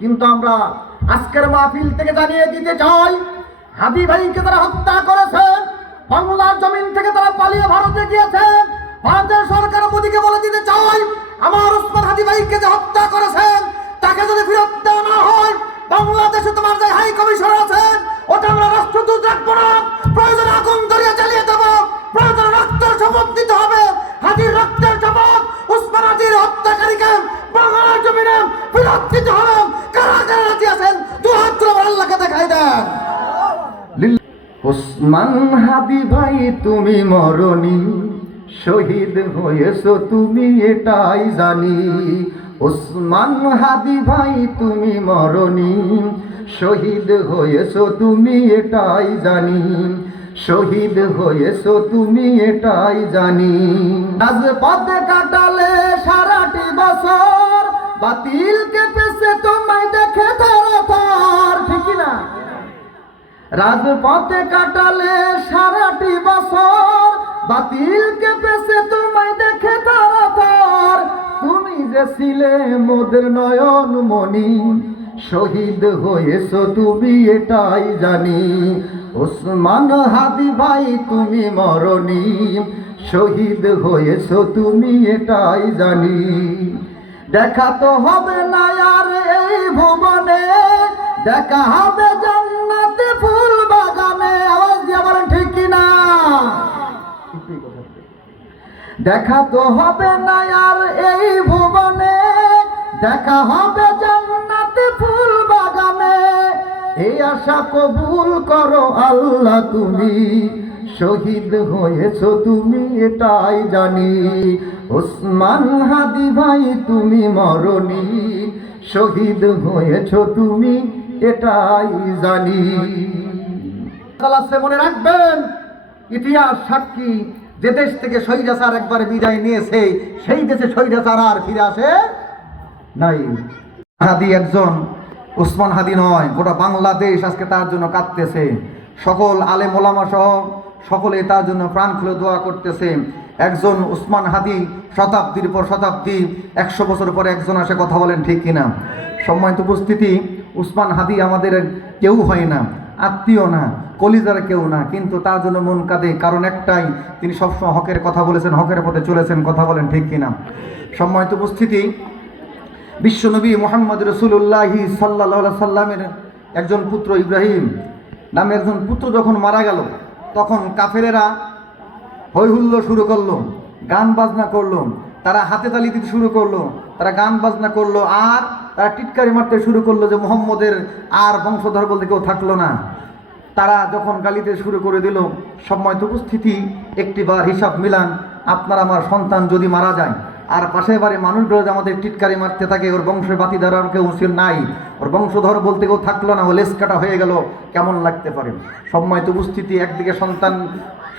কিন্তু আমরা আজকের মাহফিল থেকে জানিয়ে দিতে চাই, হাদি ভাইকে তারা হত্যা করেছেন, বাংলার জমিন থেকে তারা পালিয়ে ভারতে গিয়েছেন। ভারতের সরকার মোদীকে বলে দিতে চাই, আমার ওসমান হাদি ভাইকে যে হত্যা করেছেন তাকে যদি ফেরত দেওয়া না হয়, বাংলাদেশে তোমার যে হাই কমিশনার আছেন ওটা আমরা রাষ্ট্রদূত রাখবো না, প্রয়োজনে আগুন ধরিয়ে জ্বালিয়ে দেবো, প্রয়োজনে রক্তের শপথ দিতে হবে। হাদির রক্তের শপথ, ওসমান হাদির হত্যাকারীকে বাংলার জমিনে ফেরত দিতে হবে। কারা কারা রাজি আছেন দু হাত তুলে আল্লাহকে দেখাই দেন। ওসমান হাদি ভাই তুমি মরণি, শহীদ হয়েছো তুমি এটাই জানি। ওসমান হাদি ভাই তুমি মরণি, শহীদ হয়েছো তুমি এটাই জানি। শহীদ হয়েছো তুমি এটাই জানি। রাজপথে কাটালে সারাটি বছর, বাতিলকে পেছে তোমায় দেখে থরথর, ঠিক না? রাজপথে কাটালে সারাটি বছর, বাতিলকে পেছে তোমায় দেখে থরথর। তুমি যে ছিলে মোদের নয়ন মনি, শহীদ হয়েছো তুমি এটাই জানি। ওসমান হাদি ভাই তুমি মরণি, শহীদ হয়েছো তুমি এটাই জানি। দেখা তো হবে না আর এই ভুবনে, দেখা হবে জান্নাতে ফুল বাগানে। আওয়াজ দিয়ে বলেন ঠিক কিনা? দেখা তো হবে না আর এই ভুবনে, দেখা হবে জান্নাতে ফুল বাগানে। এই আশা কবুল করো আল্লাহ তুমি, শহীদ হয়েছো তুমি এটাই জানি। ওসমান হাদি ভাই তুমি মরণি, শহীদ হয়েছো তুমি এটাই জানি। মনে রাখবেন, ইতিহাস সাক্ষী, যে দেশ থেকে স্বৈরাচার একবার বিদায় নিয়েছে সেই দেশে স্বৈরাচার আর ফিরে আসে নাই। হাদি একজন, ওসমান হাদি নয়, গোটা বাংলাদেশ আজকে তার জন্য কাঁদতেছে। সকল আলেম ওলামা সহ সকলে তার জন্য প্রাণ খুলে দোয়া করতেছে। একজন ওসমান হাদি শতাব্দীর পর শতাব্দী, 100 বছর পরে একজন আসে, কথা বলেন ঠিক কিনা? সম্মানিত উপস্থিতি, ওসমান হাদি আমাদের কেউ হয় না, আত্মীয় না, কলিজার কেউ না, কিন্তু তার জন্য মন কাঁদে। কারণ একটাই, তিনি সবসময় হকের কথা বলেছেন, হকের পথে চলেছেন, কথা বলেন ঠিক কিনা? সম্মানিত উপস্থিতি, বিশ্বনবী মুহাম্মদ রাসূলুল্লাহ সাল্লাল্লাহু সাল্লামের একজন পুত্র ইব্রাহিম নামে একজন পুত্র যখন মারা গেল, তখন কাফেরেরা হৈ হুল্লোড় শুরু করলো, গান বাজনা করলো, তারা হাতে তালি দিতে শুরু করলো, তারা গান বাজনা করলো, আর তারা টিটকারি মারতে শুরু করলো যে মুহাম্মদের আর বংশধর বলতে কেউ থাকলো না। তারা যখন গালিতে শুরু করে দিল, সম্মানিত উপস্থিতি, একটিবার হিসাব মিলান, আপনার আমার সন্তান যদি মারা যায় আর পাশের বাড়ির মানুষগুলো যে আমাদের টিটকারি মারতে থাকে, ওর বংশের বাতিদার আর কেউ উচিত নাই, ওর বংশধর বলতে কেউ থাকলো না, ও লেস কাটা হয়ে গেল, কেমন লাগতে পারে? সম্মানিত উপস্থিতি, একদিকে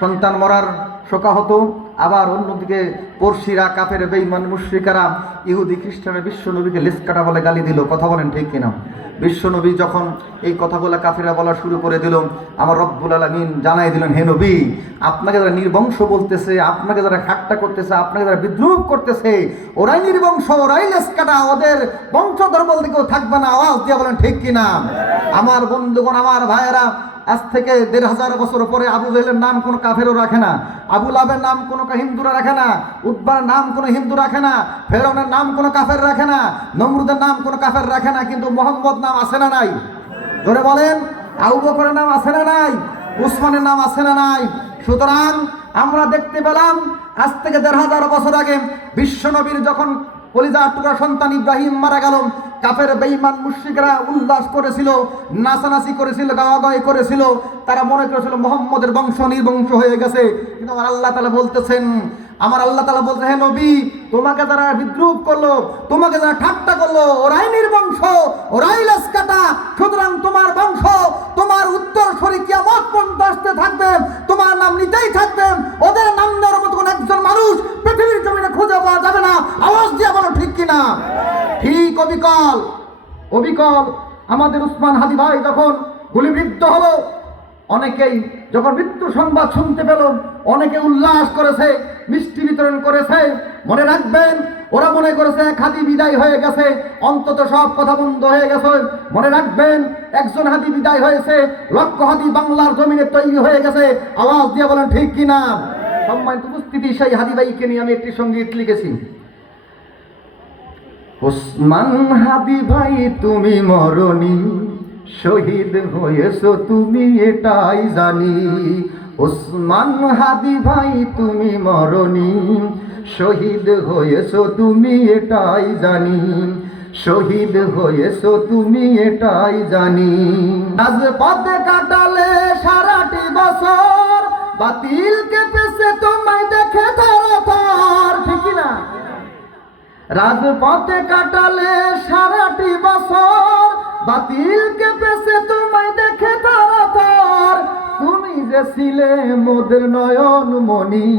সন্তান মরার শোকা হতো, আবার অন্যদিকে পড়শিরা, কাফের বেঈমান মুশরিকারা, ইহুদি খ্রিস্টানের বিশ্বনবীকে লেস কাটা বলে গালি দিল, কথা বলেন ঠিক কিনা? বিশ্বনবী যখন এই কথাগুলো কাফেররা বলা শুরু করে দিল, আমার রব্বুল আলামিন জানাই দিলেন, হে নবী, আপনাকে যারা নির্বংশ বলতেছে, আপনাকে যারা ঠাট্টা করতেছে, আপনাকে যারা বিদ্রুপ করতেছে, ওরাই নির্বংশ, ওরাই লেস কাটা, ওদের বংশধর বলতে কেউ থাকবে না। আওয়াজ দিয়ে বলেন ঠিক কিনা? আমার বন্ধুগণ, আমার ভাইয়েরা, আজ থেকে 1500 বছর পরে আবু জেহেলের নাম কোনো কাফেরও রাখে না, আবু লাহেবের নাম কোনো হিন্দুরা রাখে না, উতবার নাম কোনো হিন্দু রাখে না, ফেরাউনের নাম কোনো কাফের রাখে না, নমরুদের নাম কোনো কাফের রাখে না, কিন্তু মোহাম্মদ নাম আছে না নাই? ধরে বলেন, আবু বকরের নাম আছে না নাই? উসমানের নাম আছে না নাই? সুতরাং আমরা দেখতে পেলাম আজ থেকে 1500 বছর আগে বিশ্বনবীর যখন কলিজার টুকরা সন্তান ইব্রাহিম মারা গেল, কাফের বেঈমান মুশরিকরা উল্লাস করেছিল, নাচানাচি করেছিল, গাওয়াগাওয়ি করেছিল, তারা মনে করেছিল মুহাম্মদের বংশ নির্বংশ হয়ে গেছে। কিন্তু আমার আল্লাহ তাআলা বলতেছেন, হে নবী, তোমাকে যারা বিদ্রুপ করলো, তোমাকে যারা ঠাট্টা করলো, ওরাই নির্বংশ, ওরাই লেস কাটা। সুতরাং তোমার বংশ, তোমার উত্তরসূরি কিয়ামত পর্যন্ত আসতে থাকবে, তোমার নাম নিতেই থাকবে, ওদের নাম নেওয়ার মতো কোন একজন মানুষ পৃথিবীর জমিনে খুঁজে পাওয়া যাবে না। আওয়াজ দিয়ে বলো ঠিক কিনা? ঠিক অবিকল আমাদের ওসমান হাদি ভাই যখন গুলিবিদ্ধ হলো, অনেকেই যখন মৃত্যু সংবাদ শুনতে পেল অনেকে উল্লাস করেছে, মিষ্টি বিতরণ করেছে। মনে রাখবেন, ওরা মনে করেছে এক হাদি বিদায় হয়ে গেছে, অন্তত সব কথা বন্ধ হয়ে গেছে। মনে রাখবেন, একজন হাদি বিদায় হয়েছে, লক্ষ হাদি বাংলার জমিনে তৈরি হয়ে গেছে। আওয়াজ দিয়ে বলেন ঠিক কিনা? সম্মানিত উপস্থিতি, সেই হাদি ভাইকে নিয়ে আমি একটি সঙ্গীত লিখেছি। ওসমান হাদি ভাই তুমি মরণি, শহীদ হয়েছো তুমি এটাই জানি। ওসমান হাদি ভাই তুমি মরণি, শহীদ হয়েছো তুমি এটাই জানি। শহীদ হয়েছো তুমি এটাই জানি। রাজপথে কাটালে সারাটি বছর, বাতিলকে পেছে তোমায় দেখে থরথর, ঠিক না? রাজপথে কাটালে সারাটি বছর, বাতিলকে পেছে তোমায় দেখে থরথর। তুমি যে ছিলে মোদের নয়ন মনি,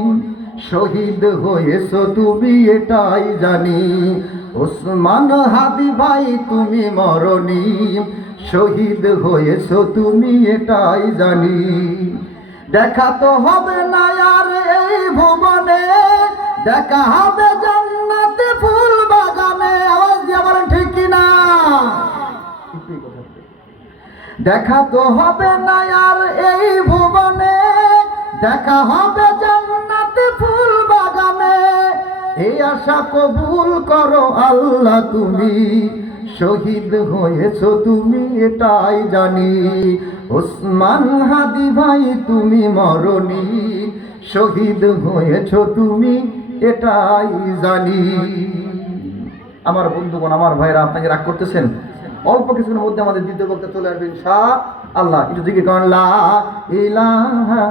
শহীদ হয়েছো তুমি এটাই জানি। ওসমান হাদি ভাই তুমি মরণি, শহীদ হয়েছো তুমি এটাই জানি। দেখা তো হবে না আর এই ভুবনে, দেখা হবে জান্নাতে ফুল বাগানে। আওয়াজ দিয়ে বলেন ঠিক কিনা? দেখা তো হবে না আর এই ভুবনে, দেখা হবে জান্নাতে ফুল বাগানে। এই আশা কবুল করো আল্লাহ তুমি, শহীদ হয়েছো তুমি এটাই জানি। ওসমান হাদি ভাই তুমি মরণি, শহীদ হয়েছো তুমি এটাই জানি। আমার বন্ধুগণ, আমার ভাইরা, আপনাকে রাগ করতেছেন? অল্প কিছুর মধ্যে আমাদের দ্বিতীয় বক্তা চলে আসবে ইনশাআল্লাহ। একটু জিকির করেন, লা ইলাহা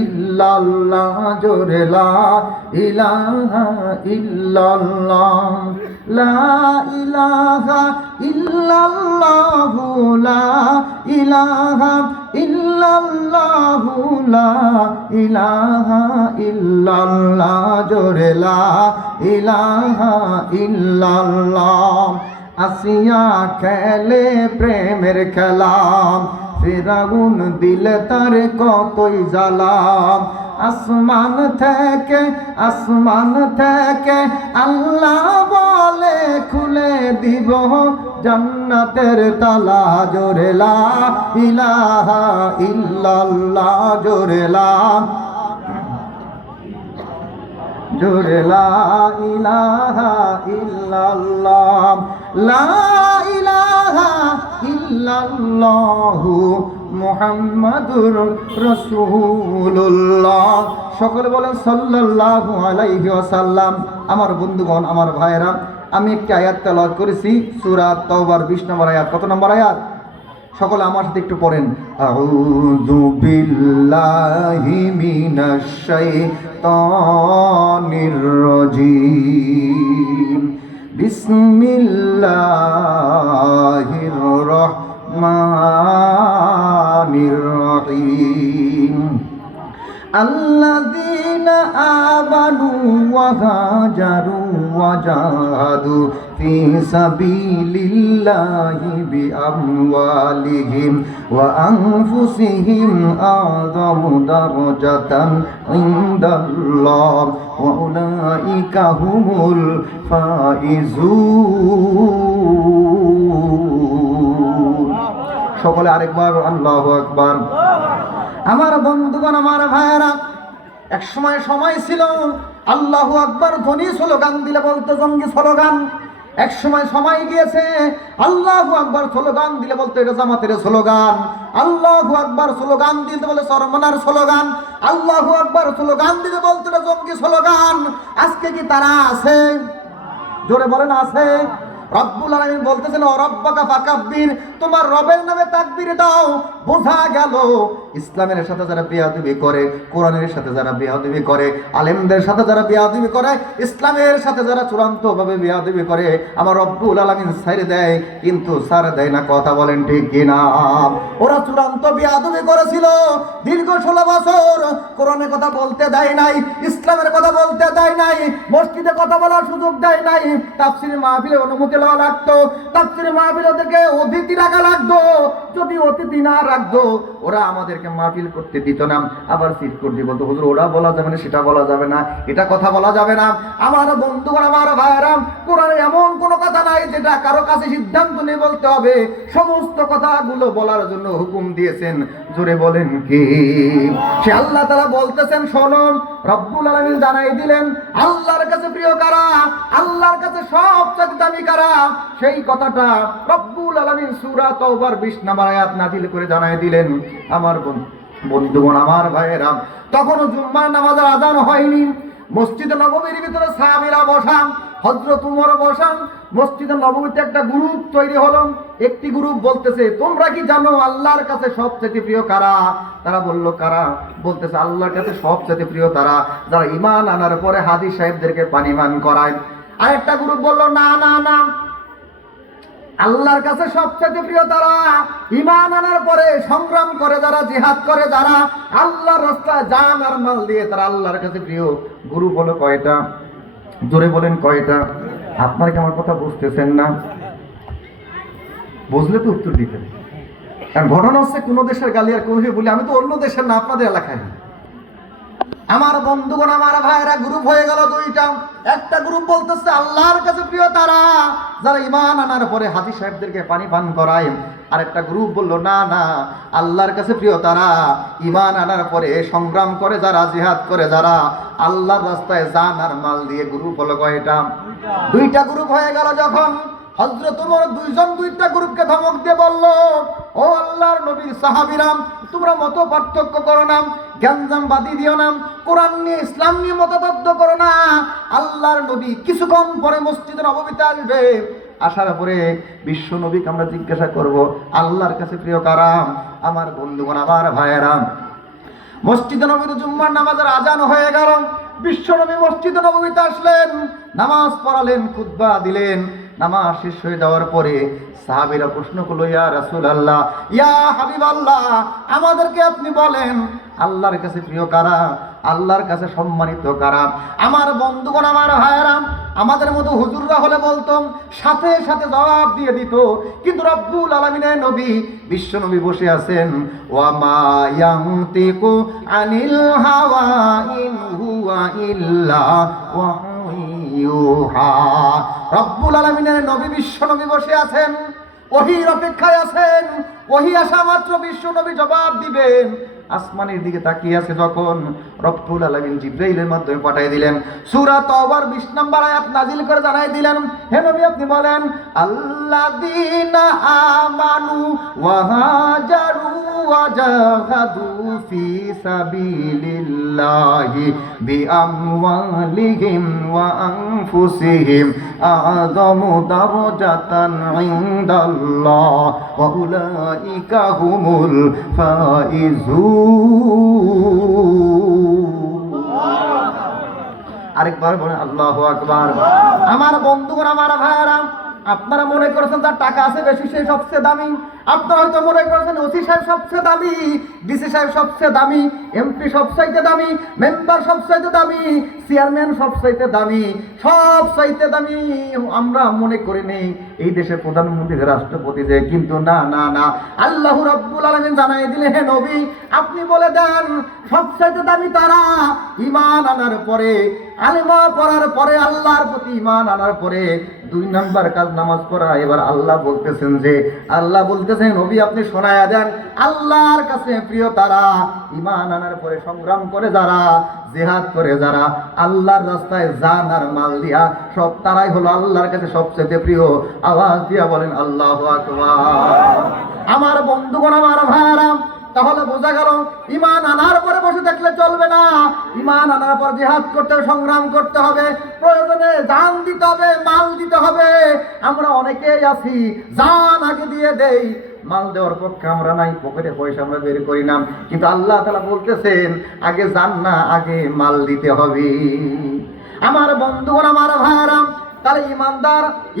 ইল্লাল্লাহ, জোরে লা ইলাহা ইল্লাল্লাহ, লা ইলাহা ইল্লাল্লাহ, লা ইলাহা ইল্লাল্লাহ, লা ইলাহা ইল্লাল্লাহ, জোরে লা ইলাহা ইল্লাল্লাহ। আসিয়া খেলে প্রেমের খেলাম, ফিরাউন দিলে তার কতই জ্বালাম। আসমান থেকে আল্লাহ বলে খুলে দিব জান্নাতের তালা, জোরে লা ইলাহা ইল্লাল্লাহ, জোরে লা ইলাহা ইল্লাল্লাহ, লা ইলাহা ইল্লাল্লাহু মুহাম্মাদুর রাসূলুল্লাহ। সকলে বলেন সাল্লাল্লাহু আলাইহি ওয়াসাল্লাম। আমার বন্ধুগণ, আমার ভাইয়েরা, আমি একটি আয়াত তেলাওয়াত করেছি, সূরা তাওবার 20 নম্বর আয়াত। কত নম্বর আয়াত? সকলে আমার সাথে একটু পড়েন। আউযু বিল্লাহি মিনাশ শাইতানির রাজীম, বিসমিল্লাহির রহমানির রহিম। আল্লাযীনা আমানু ওয়া হাজারু ওয়া জাহাদু ফি সাবিলিল্লাহি বিআমওয়ালিহিম ওয়া আনফুসিহিম আ'যামু দারাজাতান ইনদাল্লাহ ওয়া উলাইকা হুমুল ফাইজুন। সকলে আরেকবার আল্লাহু আকবার। আমার বন্ধুগণ, আমার ভাইয়েরা, এক সময় ছিল আল্লাহু আকবার ধ্বনি স্লোগান দিলে বলতো জঙ্গি স্লোগান। এক সময় গিয়েছে আল্লাহু আকবার স্লোগান দিলে বলতো এটা জামাতের স্লোগান। আল্লাহু আকবার স্লোগান দিতে বলে সরমনার স্লোগান। আল্লাহু আকবার স্লোগান দিতে বলতো এটা জঙ্গি স্লোগান। আজকে কি তারা আছে? জোরে বলেন, আছে? রব্বুল আলামিন বলতেছেন, ও রব্বাকা ফাকাব্বির, তোমার রবের নামে তাকবীর দাও। বোঝা গেল ইসলামের সাথে যারা বেয়াদবি করে, কোরআনের সাথে যারা বেয়াদবি করে, আলেমদের সাথে যারা বেয়াদবি করে, ইসলামের সাথে যারা চূড়ান্তভাবে বেয়াদবি করে, আমার রব্বুল আলামিন ছাইরে দেয়, কিন্তু ছাড় দেয় না। কথা বলেন ঠিক কিনা? ওরা চূড়ান্ত বেয়াদবি করেছিল দীর্ঘ 16 বছর। কোরআনের কথা বলতে দেয় নাই, ইসলামের কথা বলতে দেয় নাই, মসজিদে কথা বলার সুযোগ দেয় নাই। তাফসীর মাহফিলে অনুমতি লওয়া লাগতো। তাফসীর মাহফিল থেকে অধিক অতিথি রাখা লাগতো, যদি অতিথি না রাখতো ওরা আমাদেরকে মাহফিল করতে দিত না, আবার সিট করতে বলতো হুজুর ওরা বলা যাবে না, সেটা বলা যাবে না, এটা কথা বলা যাবে না। আমার বন্ধুগণ, আমার ভাইয়েরা, কোরআনে এমন কোনো কথা নাই যেটা কারো কাছে সিদ্ধান্ত নিয়ে বলতে হবে। সমস্ত কথাগুলো বলার জন্য হুকুম দিয়েছেন, জোরে বলেন কি? সে আল্লাহ তাআলা বলতেছেন, শোনো, রব্বুল আলামিন জানাই দিলেন আল্লাহর কাছে প্রিয় কারা, আল্লাহর কাছে সবচেয়ে দামি কারা। সেই কথাটা রব্বুল আলামিন সূরা তাওবার 20 নম্বর আয়াত নাযিল করে জানাই দিলেন। আমার বন্ধুগণ, আমার ভাইয়েরা, তখনও জুম্মার নামাজের আযান হয়নি। মসজিদে নববীর ভিতরে সাহাবীরা বসা, হযরত উমর বসান। মসজিদে নববীতে একটা গ্রুপ তৈরি হলো। একটি গ্রুপ বলতেছে, তোমরা কি জানো আল্লাহর কাছে সবচেয়ে প্রিয় কারা? তারা বলল, কারা? বলতেছে, আল্লাহর কাছে সবচেয়ে প্রিয় তারা যারা ঈমান আনার পরে হাজী সাহেবদেরকে পানি পান করায়। আরেকটা গ্রুপ বলল, না না না, আল্লাহর কাছে সবচেয়ে প্রিয় তারা ঈমান আনার পরে সংগ্রাম করে যারা, জিহাদ করে যারা, আল্লাহর রাস্তায় জান আর মাল দিয়ে তারা আল্লাহর কাছে প্রিয়। গ্রুপ হলো কয়টা? জোরে বলেন কয়টা? আপনারা কি আমার কথা বুঝতেছেন না? বুঝলে তো উত্তর দিতেন। কারণ ঘটনা হচ্ছে, কোন দেশের গালি আর কোন বলি, আমি তো অন্য দেশের না, আপনাদের এলাকায়। আমার বন্ধুগণ, আমার ভাইয়েরা, গ্রুপ হয়ে গেল দুইটা। একটা গ্রুপ বলতেছে আল্লাহর কাছে প্রিয় তারা যারা ঈমান আনার পরে হাজী সাহেবদেরকে পানি পান করায়। আরেকটা গ্রুপ বলল, না না, আল্লাহর কাছে প্রিয় তারা ঈমান আনার পরে সংগ্রাম করে যারা, জিহাদ করে যারা, আল্লাহর রাস্তায় জান আর মাল দিয়ে। গ্রুপ হলো কয়টা? দুইটা গ্রুপ হয়ে গেল। যখন হযরত ওমর দুইটা গ্রুপকে ধমক দিয়ে বলল, ও আল্লাহর নবীর সাহাবীরা, তোমরা মত পার্থক্য করো না, জ্ঞানজাম বাদি দিও না, কোরআন নিয়ে ইসলাম নিয়ে মততত্ত্ব করো না। আল্লাহর নবী কিছুক্ষণ পরে মসজিদে নববীতে আসবে। আসার পরে বিশ্ব নবীকে আমরা জিজ্ঞাসা করব, আল্লাহর কাছে প্রিয় কারা? আমার বন্ধুগণ, আমার ভাইয়েরা, মসজিদে নববীতে জুম্মার নামাজের আজান হয়ে গেল। বিশ্ব নবী মসজিদে নববীতে আসলেন, নামাজ পড়ালেন, খুতবা দিলেন। নামাজ শেষ হয়ে যাওয়ার পরে সাহাবীরা প্রশ্ন করলো, ইয়া রাসূলুল্লাহ, ইয়া হাবিবাল্লাহ, আমাদেরকে আপনি বলেন আল্লাহর কাছে প্রিয় কারা, আল্লাহর কাছে সম্মানিত কারা? আমার বন্ধুগণ, আমার ভাইয়েরা, আমাদের মতো হুজুররা হলে বলতাম, সাথে সাথে জবাব দিয়ে দিত। কিন্তু রব্বুল আলামিনের নবী, বিশ্ব নবী বসে আছেন। ওয়া মা ইয়ানতিকু আনিল হাওয়া ইন হুয়া ইল্লা ওয়াহয়ুহা। রব্বুল আলামিনের নবী, বিশ্ব নবী বসে আছেন, ওহীর অপেক্ষায় আছেন। ওহী আসা মাত্র বিশ্ব নবী জবাব দিবেন। আসমানের দিকে তাকিয়ে আছে যখন, রব্বুল আলামিন জিবরাইলের মাধ্যমে পাঠিয়ে দিলেন। সূরা তাওবার 20 নম্বর আয়াত নাজিল করে জানাই দিলেন, হে নবী আপনি বলেন, আল্লাযীনা আমানু ওয়া হাজারু ওয়া জাহাদু ফি সাবিলিল্লাহি বিআমওয়ালিহিম ওয়া আনফুসিহিম আ'যামু দারাজাতান ইনদাল্লাহ ওয়া উলাইকা হুমুল ফাইজুন। আরেকবার বলেন আল্লাহু আকবার। আমার বন্ধুগণ, আমার ভাইয়েরা, আপনারা মনে করেছেন যার টাকা আছে বেশি সে সবচেয়ে দামি। আপনারা হয়তো মনে করেছেন ওসি সাহেব সবচেয়ে দামি, ডিসি সাহেব সবচেয়ে দামি, এমপি সবচাইতে দামি, মেম্বার সবচাইতে দামি, চেয়ারম্যান সবচাইতে দামি, সবচাইতে দামি আমরা মনে করি নেই এই দেশের প্রধানমন্ত্রী, রাষ্ট্রপতি যে। কিন্তু না না না, আল্লাহ রাব্বুল আলামিন জানাই দিলেন, হে নবী আপনি বলে দেন সবচাইতে দামি তারা ঈমান আনার পরে, আলেমা পড়ার পরে, আল্লাহর প্রতি ঈমান আনার পরে 2 নাম্বার কাজ নামাজ পড়া। এবার আল্লাহ বলতেছেন যে, আল্লাহ বলতেছেন নবী আপনি শোনায়া দেন আল্লাহর কাছে প্রিয় তারা ঈমান আনার পরে সংগ্রাম করে যারা, জিহাদ করে যারা, আল্লাহর রাস্তায় জান আর মাল দিয়া, সব তারাই হলো আল্লাহর কাছে সবচেয়ে প্রিয়। আওয়াজ দিয়া বলেন আল্লাহু আকবার। আমার বন্ধুগণ, আমার ভাইয়েরা, তাহলে বোঝা গেল ঈমান আনার পরে বসে থাকলে চলবে না। ঈমান আনার পর জিহাদ করতে, সংগ্রাম করতে হবে, প্রয়োজনে জান দিতে হবে, মাল দিতে হবে। আমরা অনেকেই আছি জান আগে দিয়ে দেই, মাল দেওয়ার পক্ষে আমরা নাই, পকেটে পয়সা আমরা বের করি না। কিন্তু আল্লাহ তাআলা বলতেছেন আগে জান না, আগে মাল দিতে হবে। আমার বন্ধুগণ, আমার ভাইয়েরা, তাহলে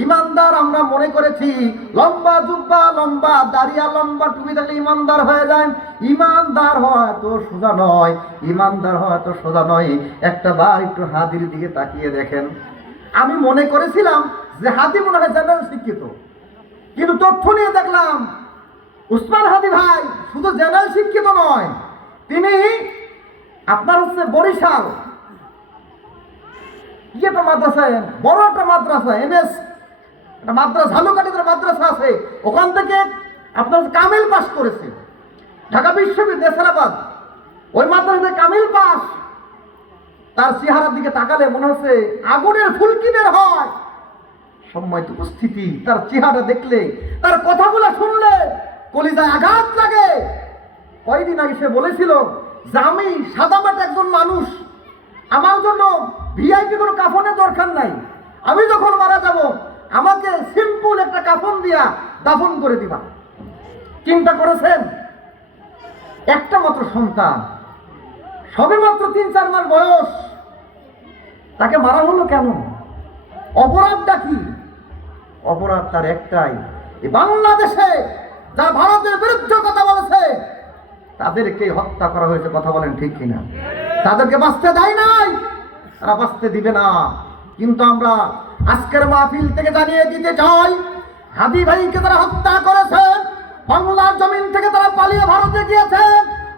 ইমানদার আমরা মনে করেছি লম্বা জুব্বা, লম্বা দাড়িয়া, লম্বা টুপি থাকলে ইমানদার হয়ে যায়। ইমানদার হওয়া এত সোজা নয়, ইমানদার হওয়া এত সোজা নয়। একটা বার একটু হাদির দিকে তাকিয়ে দেখেন। আমি মনে করেছিলাম যে হাদি মনে হয় জেনারেল শিক্ষিত, কিন্তু তথ্য নিয়ে দেখলাম উসমান হাদি ভাই শুধু জেনারেল শিক্ষিত নয়, তিনি আপনার হচ্ছে বরিশাল একটা মাদ্রাসায়, বড় একটা মাদ্রাসা এমএস মাদ্রাসা, ঝালুকাঠিতে মাদ্রাসা আছে, ওখান থেকে আপনার কামিল পাস করেছে। ঢাকা বিশ্ববিদ্যালয় সালাবাদ ওই মাদ্রাসাতে কামিল পাস। তার চেহারার দিকে তাকালে মনে হচ্ছে আগুনের ফুলকি বের হয়। সম্মানিত উপস্থিতি, তার চেহারা দেখলে, তার কথাগুলো শুনলে কলিজায় আঘাত লাগে। কয়েকদিন আগে সে বলেছিল যে আমি সাদামাটা একজন মানুষ, আমার জন্য ভিআইপি কোনো কাফনের দরকার নাই, আমি যখন মারা যাব আমাকে সিম্পল একটা কাফন দিয়া দাফন করে দিবা। চিন্তা করেছেন, একটা মাত্র সন্তান, সবে মাত্র 3-4 মাস বয়স, তাকে মারা হলো কেন? অপরাধটা কি? অপরাধ তার একটাই, এই বাংলাদেশে যা ভারতের বিরুদ্ধে কথা বলেছে তাদেরকে হত্যা করা হয়েছে। কথা বলেন ঠিক কিনা? তাদেরকে বাঁচতে দেয় নাই, তারা বাঁচতে দিবে না। কিন্তু আমরা আজকের মাহফিল থেকে জানিয়ে দিতে চাই, হাদি ভাইকে তারা হত্যা করেছে, বাংলার জমিন থেকে তারা পালিয়ে ভারতে গিয়েছে।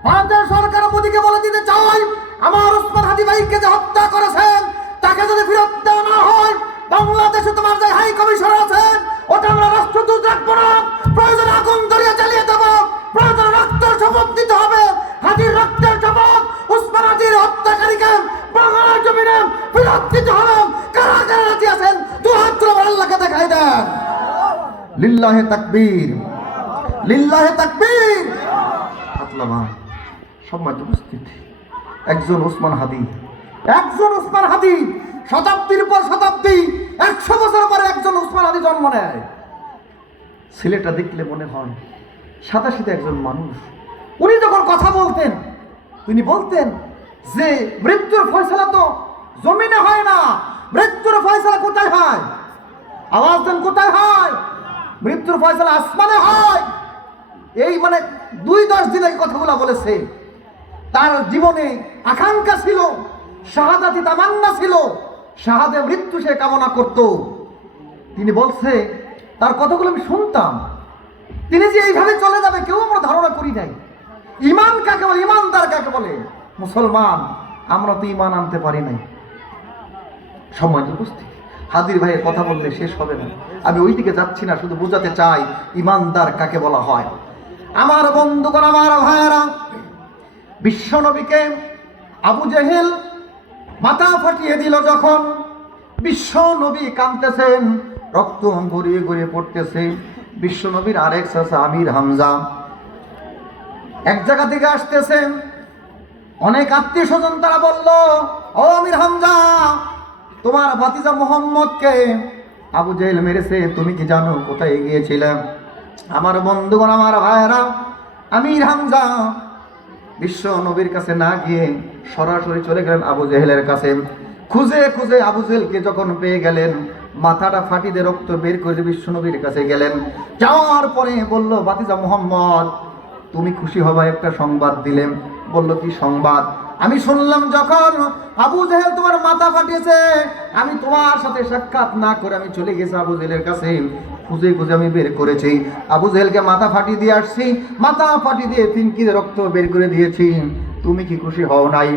ভারতের সরকার মোদীকে বলে দিতে চাই, আমার ওসমান হাদি ভাইকে যে হত্যা করেছেন তাকে যদি ফেরত দেওয়া না হয়, বাংলাদেশে তোমার যে হাই কমিশনার আছেন ওটা আমরা রাষ্ট্রদূত রাখবো না, প্রয়োজনে আগুন ধরিয়ে জ্বালিয়ে দেবো, প্রয়োজনে রক্তের শপথ দিতে হবে। হাদির রক্তের শপথ, ওসমান হাদির হত্যাকারীকে বাংলার জমিনে ফেরত দিতে হবে। কারা কারা রাজি আছেন দু হাত তুলে আল্লাহকে দেখাই দেন। লিল্লাহে তাকবীর, লিল্লাহে তাকবীর। আল্লাহ সম্মানিত উপস্থিতি, একজন ওসমান হাদি, একজন ওসমান হাদি, শতাব্দীর পর শতাব্দী, 100 বছর পরে একজন ওসমান হাদি জন্ম নেয়। ছেলেটা দেখলে মনে হয় সাদা সিধা একজন মানুষ। উনি যখন কথা বলতেন, তিনি বলতেন যে মৃত্যুর ফয়সালা তো জমিনে হয় না, মৃত্যুর ফয়সালা কোথায় হয়? আওয়াজ দেন, কোথায় হয়? মৃত্যুর ফয়সালা আসমানে হয়। এই মানে 2-10 দিন আগে কথাগুলো বলেছে। তার জীবনে আকাঙ্ক্ষা ছিল, শাহাদাতি তামান্না ছিল, শাহাদে মৃত্যু সে কামনা করত। তিনি বলছে, তার কথাগুলো আমি শুনতাম, তিনি যে এইভাবে চলে যাবে কেউ আমরা ধারণা করি নাই। ঈমান কাকে বলে, ঈমানদার কাকে বলে? মুসলমান। আমরা তো ঈমান আনতে পারি নাই। সম্মানিত উপস্থিতি, হাদির ভাইয়ের কথা বললে শেষ হবে না, আমি ওই দিকে যাচ্ছি না, শুধু বোঝাতে চাই ঈমানদার কাকে বলা হয়। আমার বন্ধুগণ, আমার ভাইয়েরা, বিশ্ব নবীকে আবু জেহেল মাথা ফাটিয়ে দিল যখন, বিশ্ব নবী কাঁদতেছেন, রক্ত গড়িয়ে গড়িয়ে পড়তেছে। বিশ্ব নবীর আরেক চাচা আমির হামজা এক জায়গা থেকে আসতেছে, অনেক আত্মীয় স্বজন, তারা বলল, ও আমির হামজা, তোমার ভাতিজা মোহাম্মদকে আবু জেহেল মেরেছে, তুমি কি জানো? কোথায় গিয়েছিলাম? আমার বন্ধুগণ, আমার ভাইয়েরা, আমির হামজা বিশ্ব নবীর কাছে না গিয়ে সরাসরি চলে গেলেন আবু জেহেলের কাছে। খুঁজে খুঁজে আবু জেহেলকে যখন পেয়ে গেলেন, মাথাটা ফাটি দিয়ে রক্ত বের করে বিশ্ব নবীর কাছে গেলেন। যাওয়ার পরে বলল, ভাতিজা মোহাম্মদ, তুমি খুশি হবা, একটা সংবাদ দিলেন। বলল, কি সংবাদ? আমি শুনলাম যখন আবু জেহেল তোমার মাথা ফাটিয়েছে, আমি তোমার সাথে সাক্ষাৎ না করে আমি চলে গেছি আবু জেহেলের কাছে, খুঁজে খুঁজে আমি বের করেছি, আবু জেহেলকে মাথা ফাটিয়ে দিয়ে আসছি, মাথা ফাটিয়ে দিয়ে ফিনকিতে রক্ত বের করে দিয়েছি, তুমি কি খুশি হও নাই?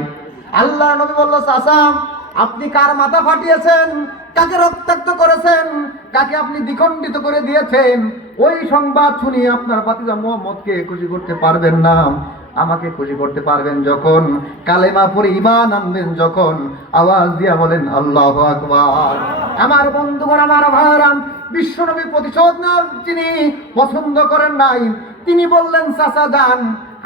আল্লাহর নবী বলল, চাচা, আপনি কার মাথা ফাটিয়েছেন, কাকে রক্তাক্ত করেছেন, কাকে আপনি দ্বিখণ্ডিত করে দিয়েছেন, ওই সংবাদ শুনিয়ে আপনার ভাতিজা মুহাম্মদকে খুশি করতে পারবেন না। আমাকে খুশি করতে পারবেন যখন কালেমা পড়ে ঈমান আনবেন, যখন আওয়াজ দিয়া বলেন আল্লাহু আকবার। আমার বন্ধুগণ, আমার ভাইরা, বিশ্বনবী প্রতিশোধ নেওয়ার তিনি পছন্দ করেন নাই। তিনি বললেন, চাচা যান,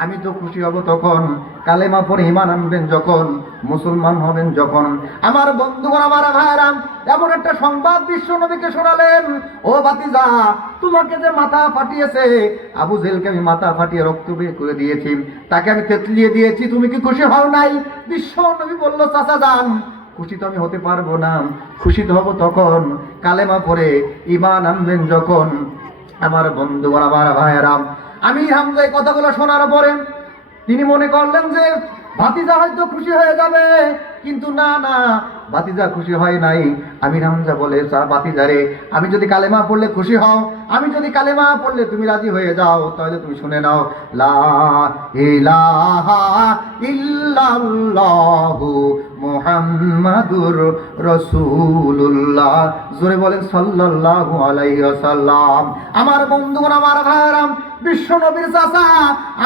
আমি তো খুশি হব তখন কালেমা পড়ে ঈমান আনবেন, যখন মুসলমান হবেন যখন। আমার বন্ধুগণ, আমার ভাইরা, এমন একটা সংবাদ বিশ্ব নবীকে শোনালেন, ও ভাতিজা, তোমাকে যে মাথা ফাটিয়েছে, আবু জেহেলকে আমি মাথা ফাটিয়ে রক্ত বের করে দিয়েছি, তাকে আমি তেতলিয়ে দিয়েছি, তুমি কি খুশি হও নাই? বিশ্ব নবী বলল, চাচা যান, খুশি তো আমি হতে পারবো না, খুশি তো হব তখন কালেমা পড়ে ঈমান আনবেন যখন। আমার বন্ধুগণ, আমার ভাইয়েরা, আমির হামজা এই কথাগুলো শোনার পরে তিনি মনে করলেন যে ভাতিজা হয়তো খুশি হয়ে যাবে, কিন্তু না না, ভাতিজা খুশি হয় নাই। আমির হামজা বলে, ভাতিজা রে, আমি যদি কালেমা পড়লে খুশি হও, আমি যদি কালেমা পড়লে তুমি রাজি হয়ে যাও, তাহলে তুমি শুনে নাও, লা ইলাহা ইল্লাল্লাহু মুহাম্মাদুর রাসূলুল্লাহ। জোরে বলেন সাল্লাল্লাহু আলাইহি ওয়াসাল্লাম। আমার বন্ধুগণ, আমার ভাইরাম, বিশ্ব নবীর চাচা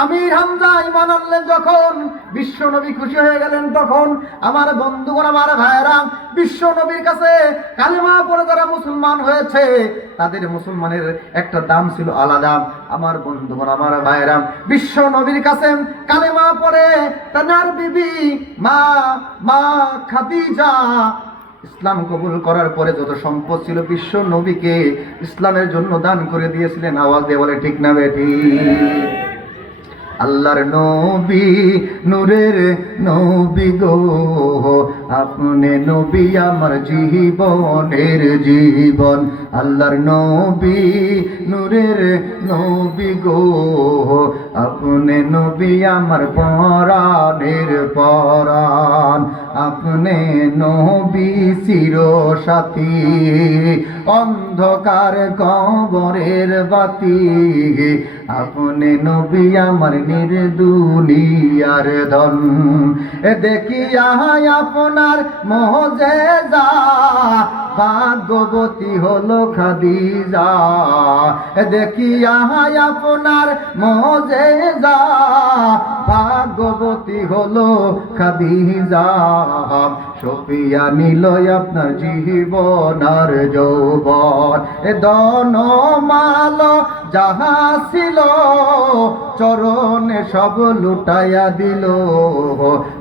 আমির হামজা ঈমান আনলেন যখন, বিশ্ব নবী খুশি হয়ে গেলেন তখন, আমার বন্ধুগণ, আমার ভাইরাম, বিশ্ব নবীর কাছে কালেমা পড়ে যারা মুসলমান হয়েছে তাদের মুসলমানের একটা দাম ছিল আলাদা। আমার বন্ধুগণ, আমার ভাইরাম, বিশ্ব নবীর কাছে কালেমা পড়ে তার বিবি মা খাদিজা ইসলাম কবুল করার পরে যত সম্পদ ছিল বিশ্ব নবীকে ইসলামের জন্য দান করে দিয়েছিলেন। আওয়াজ দিয়ে বলে ঠিক না বেটি? আল্লাহর নবী, নূরের নবী গো, আপনি নবী আমার জীবনের জীবন। আল্লাহর নবী, নূরের নবী গো, আপনি নবী আমার পরাণের পরাণ। আপনি নবী চির সাথী, অন্ধকার কবরের বাতি। আপনি নবী আমার নির্দুনিয়ার ধন। দেখিয়া আপনার মুজিজা ভাগ্যবতী হলো খাদিজা। দেখিয়া আপনার মুজিজা ভাগ্যবতী হলো খাদিজা। সফিয়া নিল আপনার জীবন আর যৌবন। দন মাল যাহা ছিল চরণে সব লুটাইয়া দিল।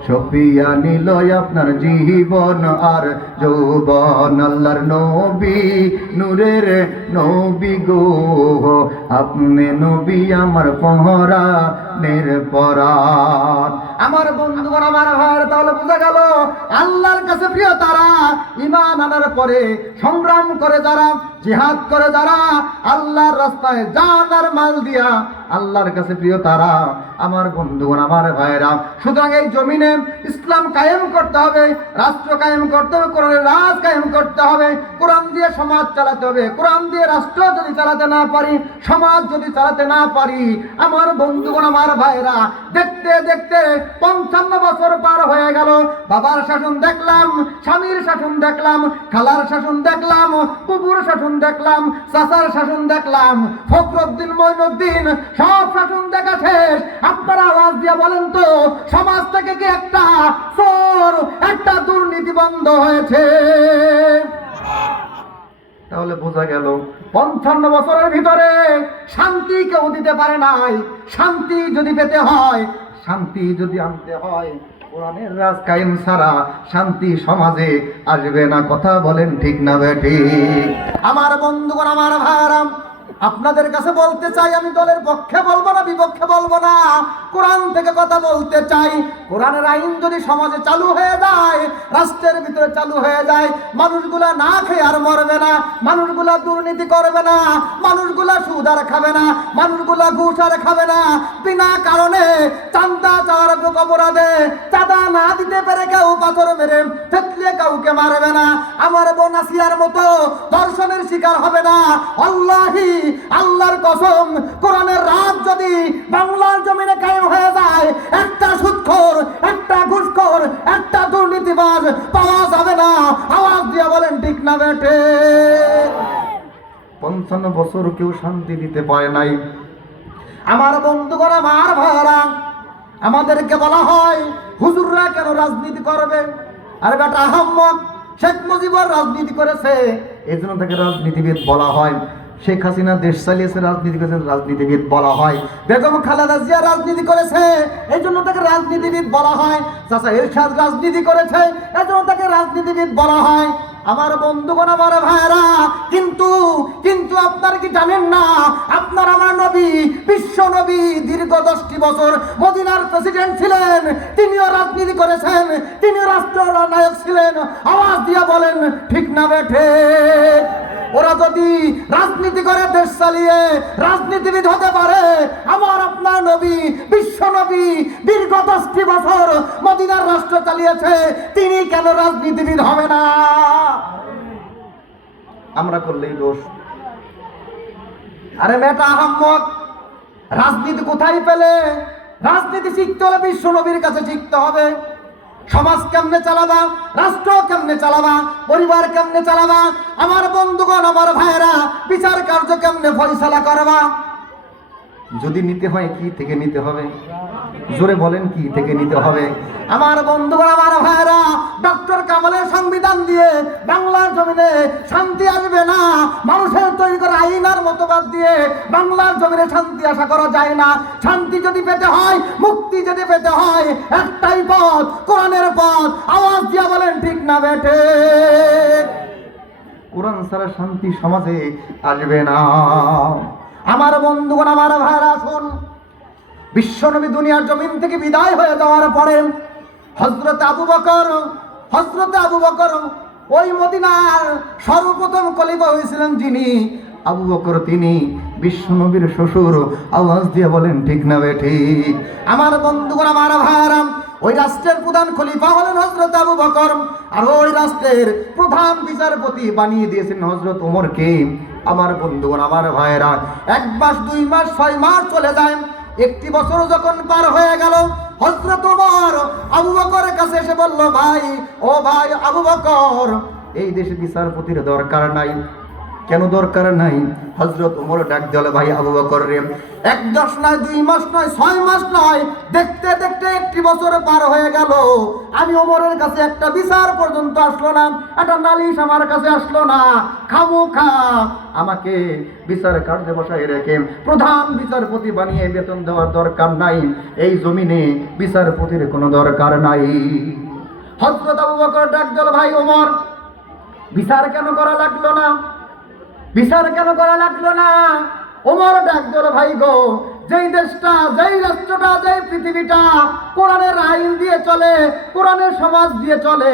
সফিয়া নিল আপনার জীবন আর যৌবন। আল্লাহর নবী, নূরের নবী গো, আপনি নবী আমার পরাণের পরাণ। আমার বন্ধুগণ, আমার ভাইয়ের, তাহলে বোঝা গেল আল্লাহর কাছে প্রিয় তারা, ঈমান আনার পরে সংগ্রাম করে যারা, জিহাদ করে যারা, আল্লাহর রাস্তায় জান আর মাল দিয়া আল্লাহর কাছে প্রিয় তারা। আমার বন্ধুগণ, আমার ভাইরা, সুতরাং এই জমিনে ইসলাম কায়েম করতে হবে, রাষ্ট্র কায়েম করতে হবে, কোরআনের রাজ কায়েম করতে হবে, কোরআন দিয়ে সমাজ চালাতে হবে। কোরআন দিয়ে রাষ্ট্র যদি চালাতে না পারি, সমাজ যদি চালাতে না পারি, আমার বন্ধুগণ, আমার ভাইরা, দেখতে দেখতে 55 বছর পার হয়ে গেল। বাবার শাসন দেখলাম, স্বামীর শাসন দেখলাম, খালার শাসন দেখলাম, বুবুর শাসন দেখলাম, চাচার শাসন দেখলাম, ফখরুদ্দিন, মঈনুদ্দিন, সব শাসন দেখা শেষ। আপনারা আওয়াজ দিয়ে বলেন তো, সমাজ থেকে কি একটা চোর, একটা দুর্নীতি বন্ধ হয়েছে? তাহলে বোঝা গেল 55 বছরের ভিতরে শান্তি কেউ দিতে পারে নাই। শান্তি যদি পেতে হয়, শান্তি যদি আনতে হয়, কোরআনের রাজ কায়েম ছাড়া শান্তি সমাজে আসবে না। কথা বলেন ঠিক না বেটি? আমার বন্ধুগণ, আমার ভাইরা, আপনাদের কাছে বলতে চাই, আমি দলের পক্ষে বলবো না, বিপক্ষে বলবো না, কোরআন থেকে কথা বলতে চাই। কোরআনের আইন যদি সমাজে চালু হয়ে যায়, রাষ্ট্রের ভিতরে চালু হয়ে যায়, মানুষগুলা না খেয়ে আর মরবে না, মানুষগুলা দুর্নীতি করবে না, মানুষগুলা সুদ আর খাবে না, মানুষগুলা ঘুষ আর খাবে না, বিনা কারণে চান্দা চাওয়ার অপরাধে চাঁদা না দিতে পেরে কেউ পাথর মেরে থেতলিয়ে কাউকে মারবে না, আমার বোন আসিয়ার মতো ধর্ষণের শিকার হবে না। আল্লাহি, আল্লাহর কসম, কোরআনের রাজ যদি বাংলার জমিনে কায়েম হয়ে যায়, একটা সুদখোর, একটা ঘুষখোর, একটা দুর্নীতিবাজ পাওয়া যাবে না। আওয়াজ দিয়ে বলেন ঠিক না বেটে? 55 বছর কেউ শান্তি দিতে পারে নাই। আমার বন্ধুগণ, আমার ভাইরা, আমাদেরকে বলা হয় হুজুররা কেন রাজনীতি করবে? আরে বেটা আহম্মদ, শেখ মুজিবুর রাজনীতি করেছে, এই জন্য তাকে রাজনীতিবিদ বলা হয়। শেখ হাসিনা দেশ চালিয়েছে, রাজনীতি করেছে, রাজনীতিবিদ বলা হয়। বেগম খালেদা জিয়া রাজনীতি করেছে, এই জন্য তাকে রাজনীতিবিদ বলা হয়। চাচা এরশাদ রাজনীতি করেছে, এই জন্য তাকে রাজনীতিবিদ বলা হয়। আমার বন্ধুগণ, আমার ভাইরা, কিন্তু কিন্তু আপনারা কি জানেন না, আপনার আমার নবী, বিশ্ব নবী দীর্ঘ 10টি বছর মদিনার প্রেসিডেন্ট ছিলেন, তিনিও রাজনীতি করেছেন, তিনিও রাষ্ট্রনায়ক ছিলেন। আওয়াজ দিয়ে বলেন ঠিক না বেঠে? ওরা যদি রাজনীতি করে, দেশ চালিয়ে রাজনীতিবিদ হতে পারে, আমার আপনার নবী, বিশ্ব নবী দীর্ঘ 10টি বছর মদিনার রাষ্ট্র চালিয়েছে, তিনি কেন রাজনীতিবিদ হবে না? আমরা করলেই দোষ। আরে বেটা আহম্মদ, রাজনীতি কোথায় পেলে? রাজনীতি শিখতে হলে বিশ্ব নবীর কাছে শিখতে হবে। সমাজ কেমনে চালাবা, রাষ্ট্র কেমনে চালাবা, পরিবার কেমনে চালাবা, আমার বন্ধুগণ, আমার ভাইরা, বিচার কার্য কেমনে ফয়সালা করবা। যদি নিতে হয় কি থেকে নিতে হবে? জোরে বলেন, কি থেকে নিতে হবে? আমার বন্ধুগণ, আমার ভাইরা, ডক্টর কামালের সংবিধান দিয়ে বাংলার জমিনে শান্তি আসবে না। মানুষের তৈরি করা আইন আর মতবাদ দিয়ে বাংলার জমিনে শান্তি আশা করা যায় না। শান্তি যদি পেতে হয়, মুক্তি যদি পেতে হয়, একটাই পথ, কোরআনের পথ। আওয়াজ দিয়া বলেন ঠিক না বেঠে? কোরআন ছাড়া শান্তি সমাজে আসবে না। আমার বন্ধুগণ, আমার ভাইরা, শুন, বিশ্বনবী দুনিয়ার জমিন থেকে বিদায় হয়ে যাওয়ার পরে হযরত আবু বকর ওই মদিনার সর্বপ্রথম খলিফা হয়েছিলেন যিনি, আবু বকর, তিনি বিশ্বনবীর শ্বশুর। আওয়াজ দিয়ে বলেন ঠিক না ঠিক? আমার বন্ধুগণ, আমার ভাইরা, ওই রাষ্ট্রের প্রধান খলিফা হলেন হযরত আবু বকর, আর ওই রাষ্ট্রের প্রধান বিচারপতি বানিয়ে দিয়েছেন হযরত ওমরকে। আমার বন্ধুগণ, আমার ভাইরা, 1 মাস, 2 মাস, 6 মাস চলে যায়। 1টি বছর যখন পার হয়ে গেল, হযরত ওমর আবু বকরের কাছে এসে বলল, ভাই, ও ভাই আবু বকর, এই দেশে বিচারপতির দরকার নাই। কেন দরকার নাই? হযরত ওমর ডাক দিল, ভাই আবু বকর রে, 1 মাস নয়, 2 মাস নয়, 6 মাস নয়, দেখতে দেখতে 1টি বছর পার হয়ে গেল, আমি ওমরের কাছে একটা বিচার পর্যন্ত আসলো না, একটা নালিশ আমার কাছে আসলো না। খামোখা আমাকে বিচার কার্যে বসায় রেখে প্রধান বিচারপতি বানিয়ে বেতন দেওয়ার দরকার নাই। এই জমিনে বিচারপতির কোনো দরকার নাই। হযরত আবু বকর ডাক দিল, ভাই ওমর, বিচার কেন করা লাগলো না? বিচার কেন করা লাগলো না? ওমর ডাক দিল, ভাই গো, যেই দেশটা, যেই রাষ্ট্রটা, যেই পৃথিবীটা কোরআনের আইন দিয়ে চলে, কোরআনের সমাজ দিয়ে চলে,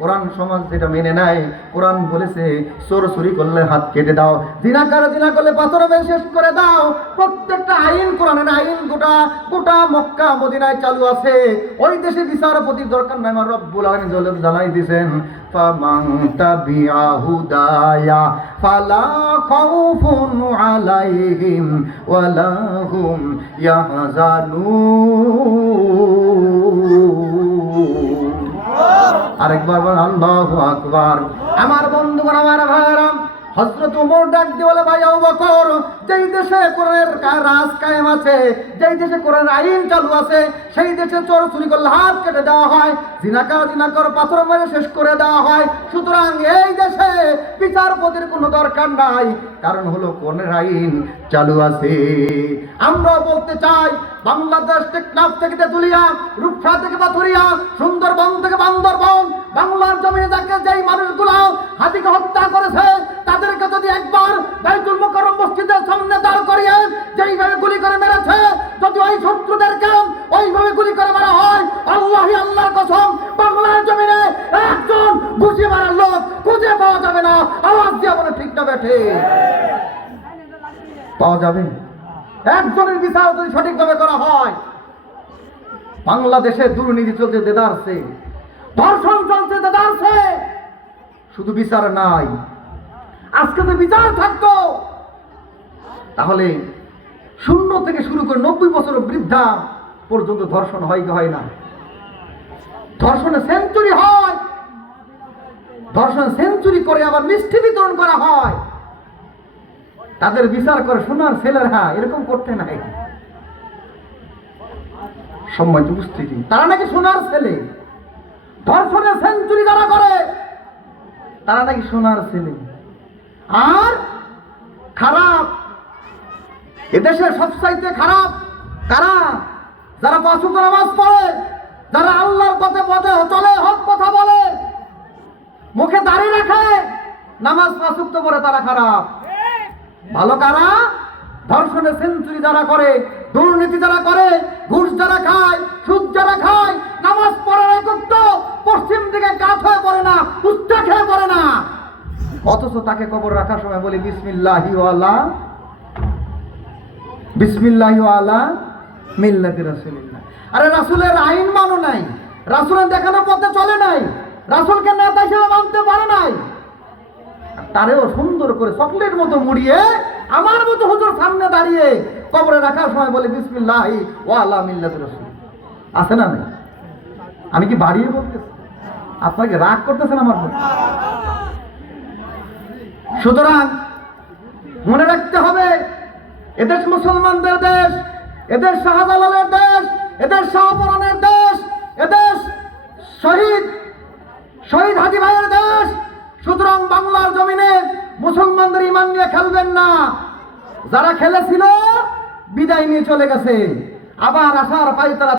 কোরআন সমাজ যেটা মেনে নেয়, কোরআন বলেছে চোর চুরি করলে হাত কেটে দাও, জিনা করলে পাথর মেরে শেষ করে দাও, প্রত্যেকটা আইন, কোরআনের আইন গোটা মক্কা মদিনায় চালু আছে। ওই দেশে বিচারপতির দরকার নাই। আমার রব্বুল আলামিন জানাই দিয়েছেন, ফামান তাবিআ হুদায়া ফালা খাউফুন আলাইহিম ওয়ালা হুম ইয়াহজানুন। আরেকবার বল, আল্লাহু আকবার। আমার বন্ধুগণ, আমার ভাইরা, হযরত ওমর ডাক দিয়ে বলে, ভাই আবু বকর, যেই দেশে কোরআনের রাজ কায়েম আছে, যেই দেশে কোরআনের আইন চালু আছে, সেই দেশে চোর চুরি করলে হাত কেটে দেওয়া হয়, জিনাকার পাথর মেরে শেষ করে দেওয়া হয়। সুতরাং এই দেশে বিচারপতির কোনো দরকার নাই, কারণ হলো কোরআনের আইন চালু আছে। আমরা বলতে চাই, বাংলাদেশ টেকনাফ থেকে তেতুলিয়া, রূপসা থেকে পাথুরিয়া, সুন্দরবন থেকে বান্দরবন, বাংলার জমিনে যাকে যেই মানুষগুলো হাতিকে হত্যা করেছে, তাদেরকে যদি একবার বাইতুল মুকাররম মসজিদের সামনে দাঁড় করিয়ে যেইভাবে গুলি করে মেরেছে, যদি ওই শত্রুদেরকে ওইভাবে গুলি করে মারা হয়, আল্লাহর কসম, বাংলার জমিনে একজন ঘুষি মারার লোক খুঁজে পাওয়া যাবে না। আওয়াজ দিয়ে বলে ঠিক না বেঠে? পাওয়া যাবে। একজনের বিচার যদি সঠিকভাবে করা হয়। বাংলাদেশে দুর্নীতি চলছে দেদারসে, ধর্ষণ চলছে দেদারসে, শুধু বিচার নাই। আজকে তো বিচার থাকতো, তাহলে 0 থেকে শুরু করে 90 বছর বৃদ্ধা পর্যন্ত ধর্ষণ হয় কি হয় না? ধর্ষণে সেঞ্চুরি হয়, ধর্ষণ সেঞ্চুরি করে আবার মিষ্টি বিতরণ করা হয়। তাদের বিচার করে সোনার ছেলেরা এরকম করতে নাই। সম্মানিত উপস্থিতি, তারা নাকি সোনার ছেলে। ধর্ষণে সেঞ্চুরি যারা করে তারা নাকি সোনার ছেলে। আর খারাপ, এদেশের সবচাইতে খারাপ কারা? যারা 5 ওয়াক্ত নামাজ পড়ে, যারা আল্লাহর পথে পথে চলে, হক কথা বলে, মুখে দাড়ি রাখে, নামাজ 5 ওয়াক্ত পড়ে, তারা খারাপ। ভালো কারা? ধর্ষণে সেঞ্চুরি যারা করে, দুর্নীতি যারা করে, ঘুষ যারা খায়, সুদ যারা খায়, নামাজ পড়ার একত্র পশ্চিম দিকে কাত হয়ে পড়ে না, উচ্চা খেয়ে পড়ে না, অথচ তাকে কবর রাখার সময় বলি বিসমিল্লাহি ওয়া আলা, বিসমিল্লাহি ওয়া আলা মিল্লাতি রাসূলিল্লাহ। আরে রাসূলের আইন মানো নাই, রাসূলের দেখানো পথে চলে নাই, রাসূলকে নেতা হিসেবে মানতে পারে নাই, তারেও সুন্দর করে চকলেট মতো মুড়িয়ে আমার মতো হুজুর সামনে দাঁড়িয়ে কবরে রাখার সময় বলে বিসমিল্লাহি ওয়া আলা মিল্লাতি রাসূল। আছে না নাই? আমি কি বাড়িয়ে বলতেছি? আপনাকে রাগ করতেছেন আমার প্রতি? সুতরাং মনে রাখতে হবে, এদেশ মুসলমানদের দেশ, এদেশ শাহজালালের দেশ, এদেশ শাহপরানের দেশ, এদেশ শহীদ হাজী ভাইয়ের দেশ। সুতরাং বাংলার জমিনে মুসলমানদের ঈমান নিয়ে খেলবেন না। যারা খেলেছিল বিদায় নিয়ে চলে গেছে, আবার আসার পাই তারা